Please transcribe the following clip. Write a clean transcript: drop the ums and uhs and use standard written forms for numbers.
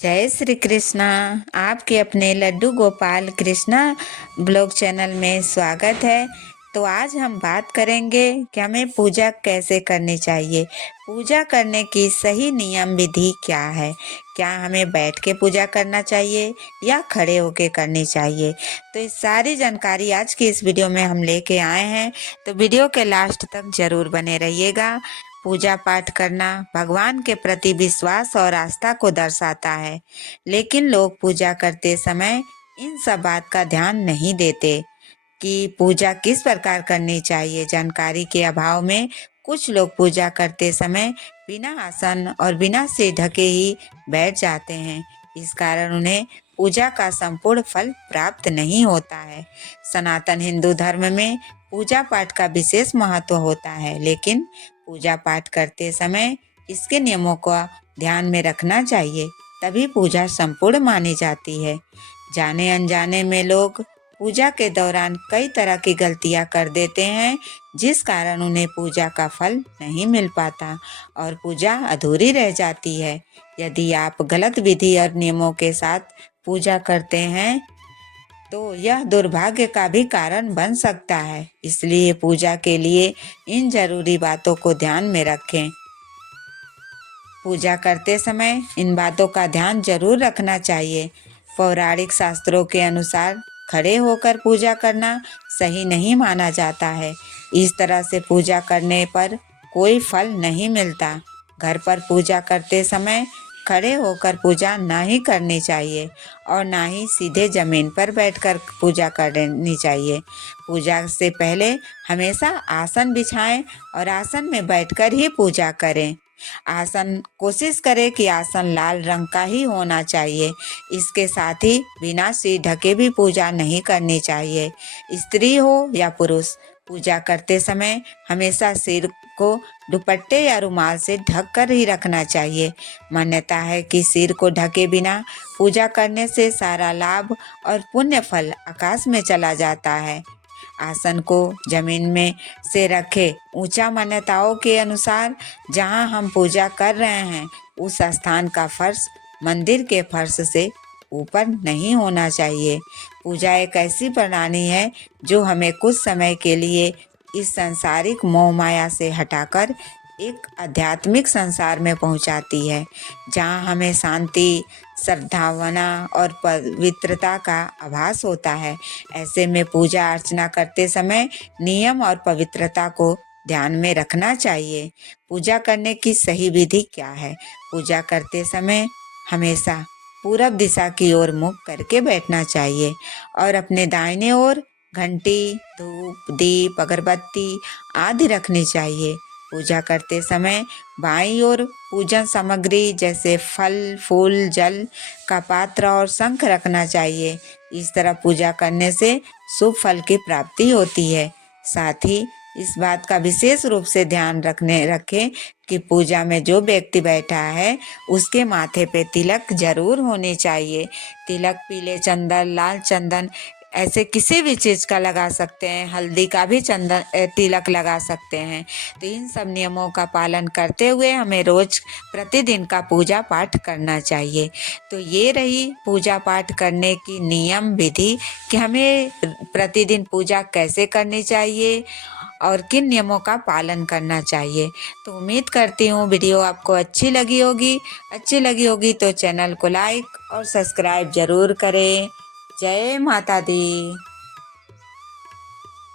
जय श्री कृष्णा। आपके अपने लड्डू गोपाल कृष्णा ब्लॉग चैनल में स्वागत है। तो आज हम बात करेंगे कि हमें पूजा कैसे करनी चाहिए। पूजा करने की सही नियम विधि क्या है। क्या हमें बैठ के पूजा करना चाहिए या खड़े होके करनी चाहिए। तो इस सारी जानकारी आज की इस वीडियो में हम लेके आए हैं, तो वीडियो के लास्ट तक जरूर बने रहिएगा। पूजा पाठ करना भगवान के प्रति विश्वास और आस्था को दर्शाता है, लेकिन लोग पूजा करते समय इन सब बात का ध्यान नहीं देते कि पूजा किस प्रकार करनी चाहिए। जानकारी के अभाव में कुछ लोग पूजा करते समय बिना आसन और बिना सिर ढके ही बैठ जाते हैं। इस कारण उन्हें पूजा का संपूर्ण फल प्राप्त नहीं होता है। सनातन हिंदू धर्म में पूजा पाठ का विशेष महत्व होता है, लेकिन पूजा पाठ करते समय इसके नियमों का ध्यान में रखना चाहिए, तभी पूजा संपूर्ण मानी जाती है। जाने अनजाने में लोग पूजा के दौरान कई तरह की गलतियां कर देते हैं, जिस कारण उन्हें पूजा का फल नहीं मिल पाता और पूजा अधूरी रह जाती है। यदि आप गलत विधि और नियमों के साथ पूजा करते हैं तो यह दुर्भाग्य का भी कारण बन सकता है। इसलिए पूजा के लिए इन जरूरी बातों को ध्यान में रखें। पूजा करते समय इन बातों का ध्यान जरूर रखना चाहिए। पौराणिक शास्त्रों के अनुसार खड़े होकर पूजा करना सही नहीं माना जाता है। इस तरह से पूजा करने पर कोई फल नहीं मिलता। घर पर पूजा करते समय खड़े होकर पूजा ना ही करनी चाहिए और ना ही सीधे जमीन पर बैठकर पूजा करनी चाहिए। पूजा से पहले हमेशा आसन बिछाएं और आसन में बैठकर ही पूजा करें। आसन कोशिश करें कि आसन लाल रंग का ही होना चाहिए। इसके साथ ही बिना सिर ढके भी पूजा नहीं करनी चाहिए। स्त्री हो या पुरुष, पूजा करते समय हमेशा सिर को दुपट्टे या रुमाल से ढक कर ही रखना चाहिए। मान्यता है कि सिर को ढके बिना पूजा करने से सारा लाभ और पुण्य फल आकाश में चला जाता है। आसन को जमीन में से रखे। ऊंचा मान्यताओं के अनुसार जहां हम पूजा कर रहे हैं उस स्थान का फर्श मंदिर के फर्श से ऊपर नहीं होना चाहिए। पूजा एक ऐसी प्रणाली है जो हमें कुछ समय के लिए इस सांसारिक मोह माया से हटाकर एक आध्यात्मिक संसार में पहुंचाती है, जहां हमें शांति, सद्भावना और पवित्रता का आभास होता है। ऐसे में पूजा अर्चना करते समय नियम और पवित्रता को ध्यान में रखना चाहिए। पूजा करने की सही विधि क्या है। पूजा करते समय हमेशा पूरब दिशा की ओर मुख करके बैठना चाहिए और अपने दाहिने ओर घंटी, धूप, दीप, अगरबत्ती आदि रखनी चाहिए। पूजा करते समय बाईं ओर पूजन सामग्री जैसे फल, फूल, जल का पात्र और शंख रखना चाहिए। इस तरह पूजा करने से शुभ फल की प्राप्ति होती है। साथ ही इस बात का विशेष रूप से ध्यान रखें कि पूजा में जो व्यक्ति बैठा है उसके माथे पे तिलक जरूर होने चाहिए। तिलक पीले चंदन, लाल चंदन ऐसे किसी भी चीज का लगा सकते हैं। हल्दी का भी चंदन तिलक लगा सकते हैं। तो इन सब नियमों का पालन करते हुए हमें रोज प्रतिदिन का पूजा पाठ करना चाहिए। तो ये रही पूजा पाठ करने की नियम विधि कि हमें प्रतिदिन पूजा कैसे करनी चाहिए और किन नियमों का पालन करना चाहिए। तो उम्मीद करती हूँ वीडियो आपको अच्छी लगी होगी। अच्छी लगी होगी तो चैनल को लाइक और सब्सक्राइब जरूर करें। जय माता दी।